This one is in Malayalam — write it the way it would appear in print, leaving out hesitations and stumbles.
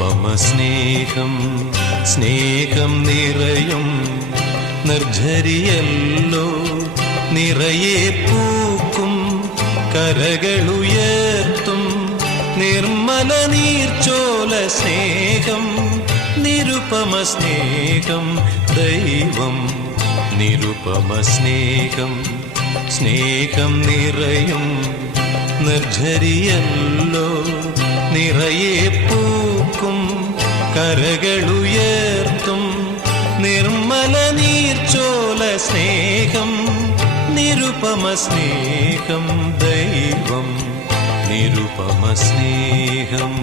നിരുപമ സ്നേഹം സ്നേഹം നിറയും നിർജ്ജരിയല്ലോ നിറയെ പൂക്കും കരകളുയർത്തും നിർമ്മല നീർച്ചോല സ്നേഹം നിരുപമ സ്നേഹം ദൈവം നിരുപമ സ്നേഹം സ്നേഹം നിറയും നിർജ്ജരിയല്ലോ നിറയെ പൂക്കും കരകളുയർത്തും നിർമ്മല നീർച്ചോല സ്നേഹം നിരുപമ സ്നേഹം ദൈവം നിരുപമ സ്നേഹം